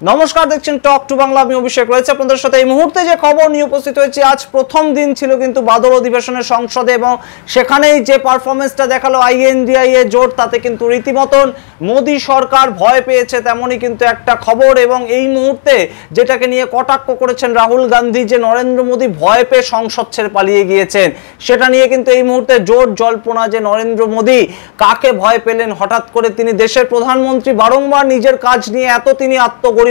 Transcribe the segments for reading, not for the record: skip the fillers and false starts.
নমস্কার, দেখছেন talk to Bangla. আমি অভিষেক রয়েছে আপনাদের সাথে। এই মুহূর্তে যে খবর নিয়ে উপস্থিত হয়েছে, আজ প্রথম দিন ছিল কিন্তু বাদল অধিবেশনের সংসদে, এবং সেখানেই যে পারফরমেন্সটা দেখালো আইএনডিআইএ জোট, তাতে কিন্তু রীতিমতন মোদী সরকার ভয় পেয়েছে তেমনই কিন্তু একটা খবর। এবং এই মুহূর্তে যেটাকে নিয়ে কটাক্ষ করেছেন রাহুল গান্ধী, যে নরেন্দ্র মোদী ভয় পেয়ে সংসদ ছেড়ে পালিয়ে গিয়েছেন, সেটা নিয়ে কিন্তু এই মুহূর্তে জোর জল্পনা যে নরেন্দ্র মোদী কাকে ভয় পেলেন হঠাৎ করে। তিনি দেশের প্রধানমন্ত্রী, বারংবার নিজের কাজ নিয়ে এত তিনি আত্মগরিমা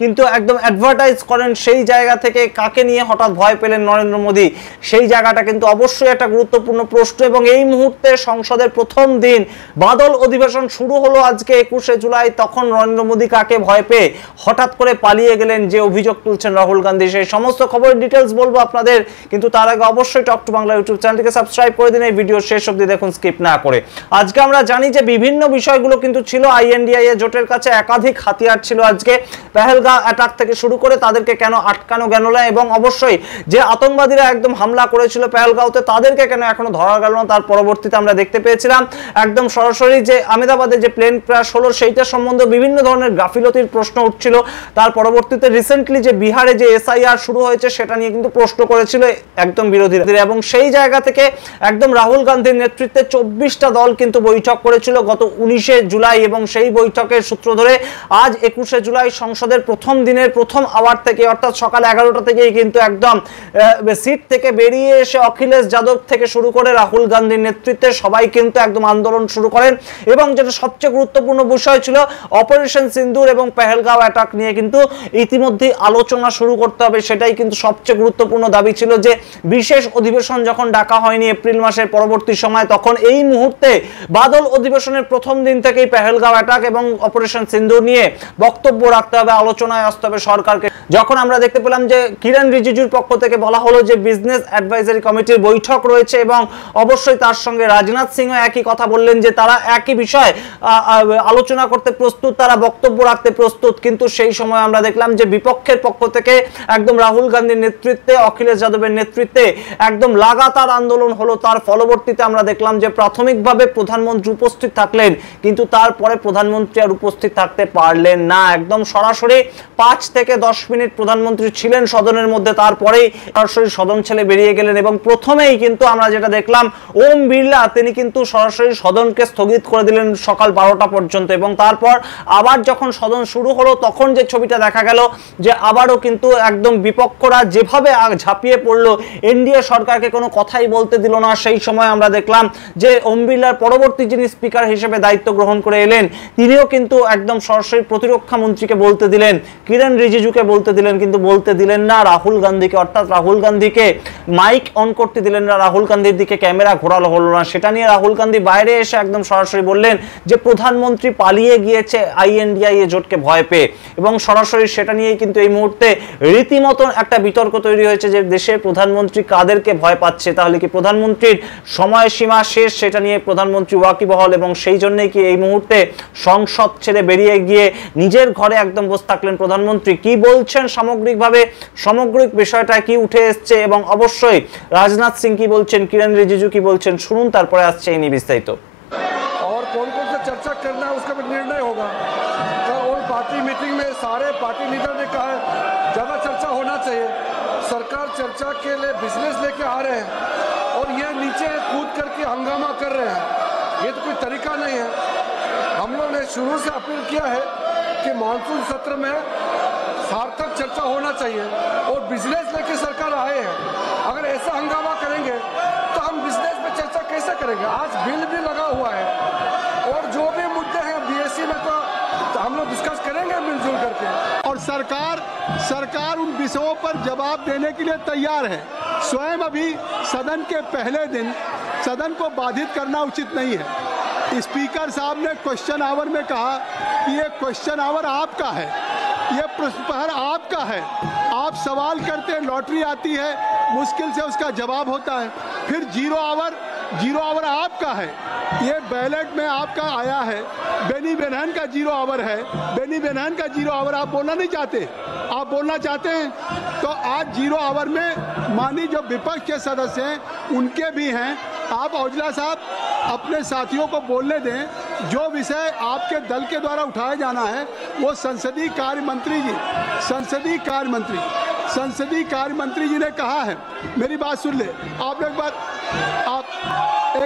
কিন্তু একদম অ্যাডভার্টাইজ করেন, সেই জায়গা থেকে কাকে নিয়ে হঠাৎ ভয় পেলেন নরেন্দ্র মোদী, সেই জায়গাটা কিন্তু অবশ্যই একটা গুরুত্বপূর্ণ প্রশ্ন। এবং এই মুহূর্তে সংসদের প্রথম দিন বাদল অধিবেশন শুরু হলো আজকে 21শে জুলাই, তখন নরেন্দ্র মোদী কাকে ভয় পেয়ে হঠাৎ করে পালিয়ে গেলেন, যে অভিযোগ তুলছেন রাহুল গান্ধী, সেই সমস্ত খবরের ডিটেলস বলবো আপনাদের। কিন্তু তার আগে অবশ্যই টক টু বাংলা ইউটিউব চ্যানেলটিকে সাবস্ক্রাইব করে দিন, এই ভিডিও শেষ অবধি দেখুন, স্কিপ না করে। আজকে আমরা জানি যে বিভিন্ন বিষয়গুলো কিন্তু ছিল আইএনডিআইএ জোটের কাছে, একাধিক হাতিয়ার ছিল আজকে। পেহেলগাঁও অ্যাটাক থেকে শুরু করে তাদেরকে কেন আটকানো গেল না, এবং অবশ্যই যে আতঙ্কবাদীরা একদম হামলা করেছিল পেহেলগাঁওতে, তাদেরকে কেন এখনো ধরা গেল না, তার পরবর্তীতে আমরা দেখতে পেয়েছিলাম একদম সরাসরি যে আহমেদাবাদে যে প্লেন ক্র্যাশ হলো, সেইটা সম্বন্ধে বিভিন্ন ধরনের গাফিলতির প্রশ্ন উঠছিল। তার পরবর্তীতে রিসেন্টলি যে বিহারে যে এসআইআর শুরু হয়েছে, সেটা নিয়ে কিন্তু প্রশ্ন করেছিল একদম বিরোধীরা, এবং সেই জায়গা থেকে একদম রাহুল গান্ধীর নেতৃত্বে 24টা দল কিন্তু বৈঠক করেছিল গত 19শে জুলাই, এবং সেই বৈঠকের সূত্র ধরে আজ 21শে জুলাই সংসদের প্রথম দিনের প্রথম আওয়ার থেকে, অর্থাৎ সকাল 11টা থেকেই কিন্তু একদম সিট থেকে বেরিয়ে এসে অখিলেশ যাদব থেকে শুরু করে রাহুল গান্ধীর নেতৃত্বে সবাই কিন্তু একদম আন্দোলন শুরু করেন। এবং যেটা সবচেয়ে গুরুত্বপূর্ণ বিষয় ছিল অপারেশন সিন্দুর এবং পেহেলগাঁও অ্যাটাক নিয়ে কিন্তু ইতিমধ্যে আলোচনা শুরু করতে হবে, সেটাই কিন্তু সবচেয়ে গুরুত্বপূর্ণ দাবি ছিল। যে বিশেষ অধিবেশন যখন ডাকা হয়নি এপ্রিল মাসের পরবর্তী সময়, তখন এই মুহূর্তে বাদল অধিবেশনের প্রথম দিন থেকেই পেহেলগাঁও অ্যাটাক এবং অপারেশন সিন্দুর নিয়ে বক্তব্য রাখতে হবে, আলোচনায় আসতে হবে সরকারকে। যখন আমরা দেখতে পেলাম যে কিরণ রিজিজুর পক্ষ থেকে বলা হলো যে বিজনেস অ্যাডভাইজারি কমিটির বৈঠক রয়েছে, এবং অবশ্যই তার সঙ্গে রাজনাথ সিংও একই কথা বললেন যে তারা একই বিষয় আলোচনা করতে প্রস্তুত, তারা বক্তব্য রাখতে প্রস্তুত। কিন্তু সেই সময় আমরা দেখলাম যে বিপক্ষের পক্ষ থেকে একদম রাহুল গান্ধীর নেতৃত্বে, অখিলেশ যাদবের নেতৃত্বে একদম লাগাতার আন্দোলন হলো। তার ফলবর্তীতে আমরা দেখলাম যে প্রাথমিকভাবে প্রধানমন্ত্রী উপস্থিত থাকলেন, কিন্তু তারপরে প্রধানমন্ত্রী আর উপস্থিত থাকতে পারলেন না। একদম সরাসরি 5 থেকে 10 মিনিট প্রধানমন্ত্রী ছিলেন সদনের মধ্যে, তারপরেই সরাসরি সদন ছেড়ে বেরিয়ে গেলেন। এবং প্রথমেই কিন্তু আমরা যেটা দেখলাম, ওম বিড়লা তিনি কিন্তু সরাসরি সদনকে স্থগিত করে দিলেন সকাল 12টা পর্যন্ত। এবং তারপর আবার যখন সদন শুরু হলো, তখন যে ছবিটা দেখা গেল যে আবারও কিন্তু একদম বিপক্ষরা যেভাবে ঝাঁপিয়ে পড়লো, এনডিএ সরকারকে কোনো কথাই বলতে দিল না। সেই সময় আমরা দেখলাম যে ওম বিড়লার পরবর্তী যিনি স্পিকার হিসেবে দায়িত্ব গ্রহণ করে এলেন, তিনিও কিন্তু একদম সরাসরি প্রতিরক্ষা মন্ত্রীকে বলতে দিলেন, কিরণ রিজিজুকে বলতে দিলেন, কিন্তু বলতে দিলেন না রাহুল গান্ধীকে। অর্থাৎ রাহুল গান্ধীকে মাইক অন করতে দিলেন না, রাহুল গান্ধীর দিকে ক্যামেরা ঘোরালো হলো না। সেটা নিয়ে রাহুল গান্ধী বাইরে এসে একদম সরাসরি বললেন যে প্রধানমন্ত্রী পালিয়ে গিয়েছে আইএনডিআইএ জোটকে ভয় পেয়ে। এবং সরাসরি সেটা নিয়েই কিন্তু এই মুহূর্তে রীতিমতন একটা বিতর্ক তৈরি হয়েছে যে দেশের প্রধানমন্ত্রী কাদেরকে ভয় পাচ্ছে, তাহলে কি প্রধানমন্ত্রীর সময়সীমা শেষ, সেটা নিয়ে প্রধানমন্ত্রী ওয়াকিবহাল। এবং সেই জন্যই কি এই মুহূর্তে সংসদ ছেড়ে বেরিয়ে গিয়ে নিজের ঘরে একদম বসে থাকলেন প্রধানমন্ত্রী। কি বলছেন সামগ্রিকভাবে, সামগ্রিক বিষয়টা কি উঠে এসছে, এবং অবশ্যই রাজনাথ সিং কি বলছেন, কিরণ রিজিজু কি বলছেন, শুনুন, তারপরে আসছে এই নিয়ে বিস্তারিত। और कौन-कौन से चर्चा करना है उसका भी निर्णय होगा। कल और पार्टी मीटिंग में सारे पार्टी लीडर ने कहा है ज़्यादा चर्चा होना चाहिए। सरकार चर्चा के लिए बिजनेस लेके आ रहे हैं और ये नीचे कूद करके हंगामा कर रहे हैं, ये तो कोई तरीका नहीं है। हम लोग ने शुरू से अपील किया है कि मानसून सत्र में सार्थक चर्चा होना चाहिए, और बिजनेस लेके सरकार आए हैं। अगर ऐसा हंगामा करेंगे तो हम बिजनेस में चर्चा कैसे करेंगे। आज बिल भी लगा हुआ है, और जो भी मुद्दे हैं बीएससी में तो हम लोग डिस्कस करेंगे मिलजुल करके। और सरकार उन विषयों पर जवाब देने के लिए तैयार है। स्वयं अभी सदन के पहले दिन सदन को बाधित करना उचित नहीं है। स्पीकर साहब ने क्वेश्चन आवर में कहा कि ये क्वेश्चन आवर आपका है, ये प्रश्न प्रहर आपका है, आप सवाल करते हैं, लॉटरी आती है, मुश्किल से उसका जवाब होता है। फिर जीरो आवर आपका है, ये बैलेट में आपका आया है। बेनी बेनहन का जीरो आवर है, बेनी बेनहन का जीरो आवर आप बोलना नहीं चाहते, आप बोलना चाहते हैं तो आज जीरो आवर में मानी जो विपक्ष के सदस्य हैं उनके भी हैं। आप औजला साहब अपने साथियों को बोलने दें, जो विषय आपके दल के द्वारा उठाया जाना है वो संसदीय कार्य मंत्री जी ने कहा है। मेरी बात सुन ले, आप एक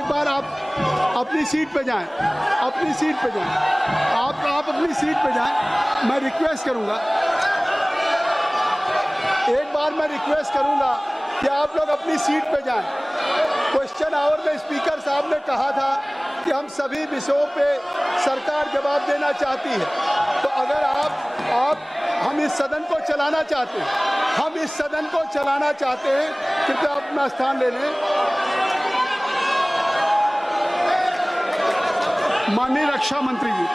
बार अपनी सीट पे जाएं, आप अपनी सीट पे जाएं। मैं रिक्वेस्ट करूंगा, एक बार मैं रिक्वेस्ट करूंगा कि आप लोग अपनी सीट पे जाएं। क्वेश्चन आवर में स्पीकर साहब ने कहा था कि हम सभी विषयों पे सरकार जवाब देना चाहती है, तो अगर हम इस सदन को चलाना चाहते हैं, कृपया अपना स्थान ले लें। माननीय रक्षा मंत्री जी,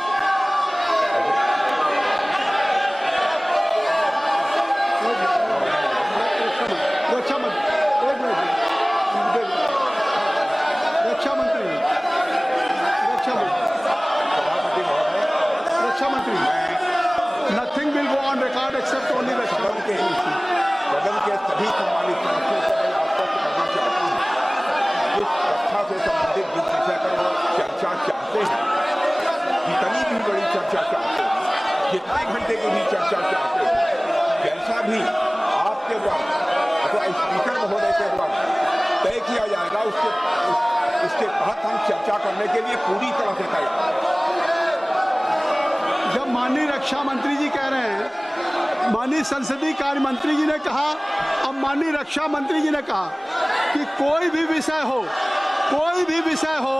nothing will go on record except only the सदन के सभी सम्मानित सदस्यों को मैं आश्वस्त करना चाहता हूँ, जिस रक्षा से संबंधित जिस विषय पर वो चर्चा चाहते हैं, जितनी भी बड़ी चर्चा चाहते हैं, जितने घंटे की भी चर्चा चाहते हैं, जैसा भी आपके द्वारा अथवा स्पीकर महोदय के द्वारा तय किया जाएगा, उसके तहत हम चर्चा करने के लिए पूरी तरह से तैयार हैं। जब माननीय रक्षा मंत्री जी कह रहे हैं, माननीय संसदीय कार्य मंत्री जी ने कहा, अब माननीय रक्षा मंत्री जी ने कहा कि कोई भी विषय हो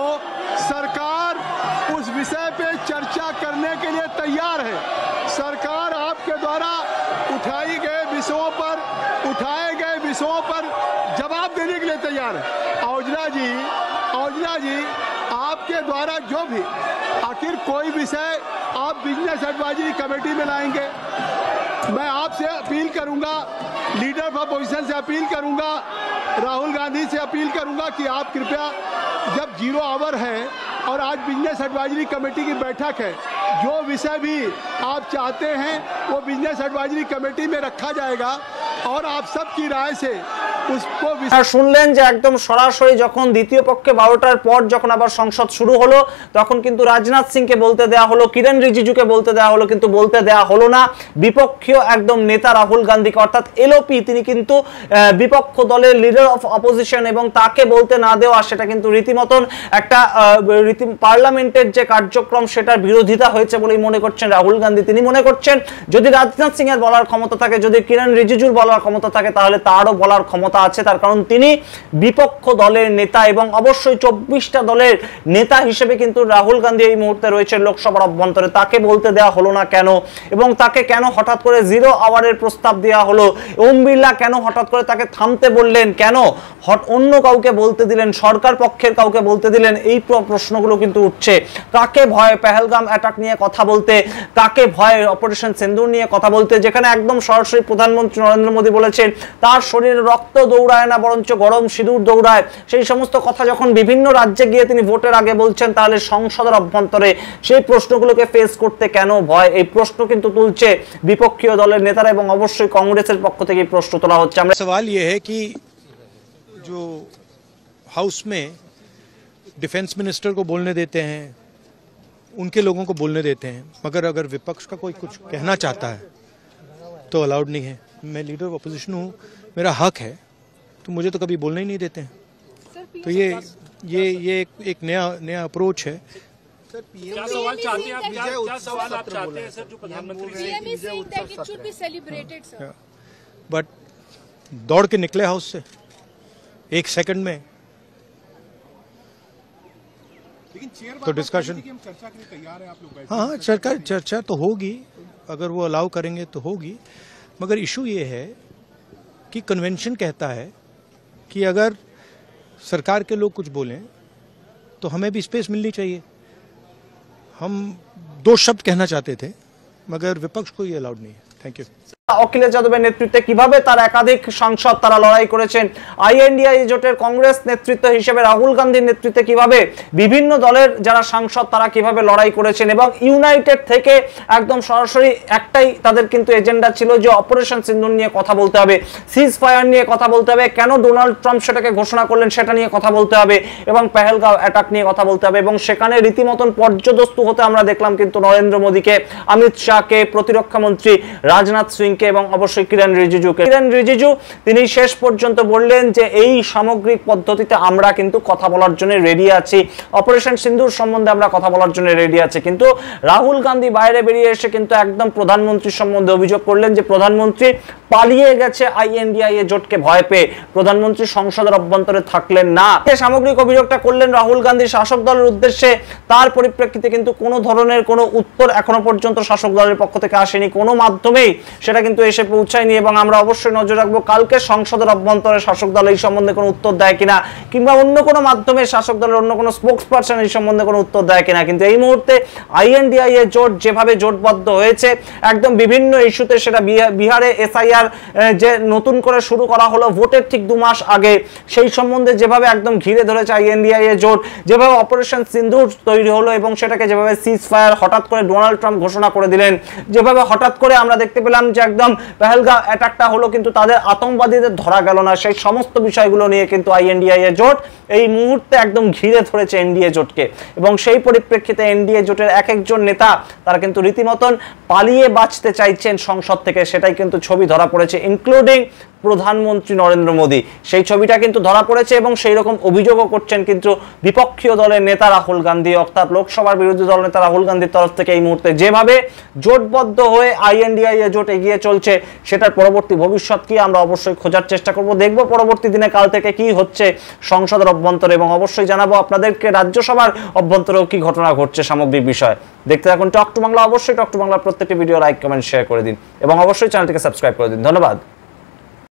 सरकार उस विषय पे चर्चा करने के लिए तैयार है। सरकार आपके द्वारा उठाए गए विषयों पर जवाब देने के लिए तैयार है। औजला जी आपके द्वारा जो भी आखिर कोई विषय आप बिजनेस एडवाइजरी कमेटी में लाएंगे, मैं आपसे अपील करूंगा, लीडर ऑफ अपोजिशन से अपील करूंगा, राहुल गांधी से अपील करूंगा कि आप कृपया, जब 0 आवर है और आज बिजनेस एडवाइजरी कमेटी की बैठक है, जो विषय भी आप चाहते हैं वो बिजनेस एडवाइजरी कमेटी में रखा जाएगा और आप सबकी राय से उसको শুনলেন যে একদম সরাসরি যখন দ্বিতীয় পক্ষে 12টার পর যখন আবার সংসদ শুরু হলো, তখন কিন্তু রাজনাথ সিংকে বলতে দেওয়া হলো, কিরণ রিজিজুকে বলতে দেওয়া হলো, কিন্তু বলতে দেওয়া হলো না বিপক্ষীয় একদম নেতা রাহুল গান্ধীকে, অর্থাৎ এলওপি, তিনি কিন্তু বিপক্ষ দলের লিডার অফ অপোজিশন, এবং তাকে বলতে না দেওয়া সেটা কিন্তু রীতিমতন একটা পার্লামেন্টের যে কার্যক্রম সেটার বিরোধিতা হয়েছে বলেই মনে করছেন রাহুল গান্ধী। তিনি মনে করছেন যদি রাজনাথ সিং এর বলার ক্ষমতা থাকে, যদি কিরণ রিজিজুর বলার ক্ষমতা থাকে, তাহলে তারও বলার ক্ষমতা আছে, তার কারণ তিনি বিপক্ষ দলের নেতা এবং অবশ্যই 24টা দলের নেতা হিসেবে কিন্তু রাহুল গান্ধী এই মুহূর্তে রয়েছে লোকসভার অভ্যন্তরে। তাকে বলতে দেওয়া হলো না কেন, এবং তাকে কেন হঠাৎ করে 0 আওয়ারের প্রস্তাব দেওয়া হলো, ওম বিড়লা কেন হঠাৎ করে তাকে থামতে বললেন, কেন অন্য কাউকে বলতে দিলেন, সরকার পক্ষের কাউকে বলতে দিলেন, এই প্রশ্নগুলো কিন্তু উঠছে। কাকে ভয় পেহেলগাম অ্যাটাক নিয়ে কথা বলতে, কাকে ভয় অপারেশন সিন্দুর নিয়ে কথা বলতে, যেখানে একদম সরাসরি প্রধানমন্ত্রী নরেন্দ্র মোদী বলেছেন তার শরীরে রক্ত দৌড়ায় না বরঞ্চ গরম সিঁদুর দৌড়ায়। সেই সমস্ত কথা যখন বিভিন্ন রাজ্যে গিয়ে তিনি ভোটের আগে বলছেন, তাহলে সংসদের অভ্যন্তরে সেই প্রশ্নগুলোকে ফেস করতে কেন ভয়, এই প্রশ্ন কিন্তু তুলছে বিপক্ষীয় দলের নেতারা, এবং অবশ্যই কংগ্রেসের পক্ষ থেকে এই প্রশ্ন তোলা হচ্ছে। আমরা सवाल ये है कि जो हाउस में डिफेंस मिनिस्टर को बोलने देते हैं, उनके लोगों को बोलने देते हैं, मगर अगर विपक्ष का कोई कुछ कहना चाहता है तो अलाउड नहीं है। मैं लीडर ऑफ अपोजिशन हूँ, मेरा हक है, तो मुझे तो कभी बोलने ही नहीं देते हैं। तो ये एक नया अप्रोच है। क्या सवाल चाहते हैं आप? क्या सवाल आप चाहते हैं सर, जो प्रधानमंत्री से? बट दौड़ के निकले हाउस से 1 सेकंड में, तो डिस्कशन, हाँ चर्चा तो होगी, अगर वो अलाउ करेंगे तो होगी, मगर इशू ये है कि कन्वेंशन कहता है कि अगर सरकार के लोग कुछ बोलें तो हमें भी स्पेस मिलनी चाहिए। हम 2 शब्द कहना चाहते थे, मगर विपक्ष को ये अलाउड नहीं है। Thank you. অখিলেশ যাদবের নেতৃত্বে কিভাবে তার একাধিক সাংসদ তারা লড়াই করেছেন, আইএনডিআইএ জোটের কংগ্রেস নেতৃত্ব হিসেবে রাহুল গান্ধীর নেতৃত্বে কিভাবে বিভিন্ন দলের যারা সাংসদ তারা কিভাবে লড়াই করেছেন, এবং ইউনাইটেড থেকে একদম সরাসরি একটাই তাদের কিন্তু এজেন্ডা ছিল যে অপারেশন সিন্দুর নিয়ে কথা বলতে হবে, সিজ ফায়ার নিয়ে কথা বলতে হবে, কেন ডোনাল্ড ট্রাম্প সেটাকে ঘোষণা করলেন সেটা নিয়ে কথা বলতে হবে, এবং পেহেলগাঁও অ্যাটাক নিয়ে কথা বলতে হবে। এবং সেখানে রীতিমতন পর্যদস্তু হতে আমরা দেখলাম কিন্তু নরেন্দ্র মোদীকে, অমিত শাহকে, প্রতিরক্ষা মন্ত্রী রাজনাথ সিং এবং অবশ্যই কিরণ রিজিজুকে। কিরণ রিজিজু তিনি শেষ পর্যন্ত বললেন যে এই সামগ্রিক পদ্ধতিতে আমরা কিন্তু কথা বলার জন্য রেডি আছি, অপারেশন সিন্দুর সম্বন্ধে আমরা কথা বলার জন্য রেডি আছি। কিন্তু রাহুল গান্ধী বাইরে বেরিয়ে এসে কিন্তু একদম প্রধানমন্ত্রীর সম্বন্ধে অভিযোগ করলেন যে প্রধানমন্ত্রী পালিয়ে গেছে আইএনডিআইএ জোটকে ভয় পেয়ে, প্রধানমন্ত্রী সংসদের অভ্যন্তরে থাকলেন না। সামগ্রিক অভিযোগটা করলেন রাহুল গান্ধী শাসক দলের উদ্দেশ্যে। তার পরিপ্রেক্ষিতে কিন্তু কোনো ধরনের কোনো উত্তর এখনো পর্যন্ত শাসক দলের পক্ষ থেকে আসেনি, কোনো মাধ্যমেই সেটা কিন্তু এসে পৌঁছায়নি। এবং আমরা অবশ্যই নজর রাখবো কালকে সংসদের অভ্যন্তরে শাসক দল এই সম্বন্ধে কোনো উত্তর দেয় কিনা, কিংবা অন্য কোনো মাধ্যমে শাসক দলের অন্য কোনো স্পোক্স পারসন এই সম্বন্ধে কোনো উত্তর দেয় কিনা। কিন্তু এই মুহূর্তে আইএনডিআইএ জোট যেভাবে জোটবদ্ধ হয়েছে একদম বিভিন্ন ইস্যুতে, সেটা বিহারে এসআইআর যে নতুন করে শুরু করা হলো ভোটের ঠিক 2 মাস আগে, সেই সম্বন্ধে যেভাবে একদম ঘিরে ধরেছে আইএনডিআইএ জোট, যেভাবে অপারেশন সিন্দুর তৈরি হলো এবং সেটাকে যেভাবে সিজ ফায়ার হঠাৎ করে ডোনাল্ড ট্রাম্প ঘোষণা করে দিলেন, যেভাবে হঠাৎ করে আমরা দেখতে পেলাম যে একদম পেহেলগাঁও অ্যাটাকটা হলো কিন্তু তাদের আতঙ্কবাদীদের ধরা গেল না, সেই সমস্ত বিষয়গুলো নিয়ে কিন্তু আইএনডিআইএ জোট এই মুহূর্তে একদম ঘিরে ধরেছে এনডিএ জোটকে। এবং সেই পরিপ্রেক্ষিতে এনডিএ জোটের এক একজন নেতা তারা কিন্তু রীতিমতন পালিয়ে বাঁচতে চাইছেন সংসদ থেকে, সেটাই কিন্তু ছবি ধরা পড়েছে, ইনক্লুডিং প্রধানমন্ত্রী নরেন্দ্র মোদী। সেই ছবিটা কিন্তু ধরা পড়েছে এবং সেই রকম অভিযোগও করছেন কিন্তু বিপক্ষীয় দলের নেতা রাহুল গান্ধী, অর্থাৎ লোকসভার বিরোধী দল নেতা রাহুল গান্ধীর তরফ থেকে এই মুহূর্তে যেভাবে জোটবদ্ধ হয়ে আইএনডিআইএ জোট এগিয়ে চলছে, সেটার পরবর্তী ভবিষ্যৎ কি আমরা অবশ্যই খোঁজার চেষ্টা করব, দেখব পরবর্তী দিনে কাল থেকে কি হচ্ছে সংসদের অভ্যন্তরে, এবং অবশ্যই জানাবো আপনাদেরকে রাজ্যসভার অভ্যন্তরেও কি ঘটনা ঘটছে সামগ্রিক বিষয়। দেখতে থাকুন টক টু বাংলা, অবশ্যই টক টু বাংলার প্রত্যেকটি ভিডিও লাইক কমেন্ট শেয়ার করে দিন এবং অবশ্যই চ্যানেলটিকে সাবস্ক্রাইব করে দিন। ধন্যবাদ।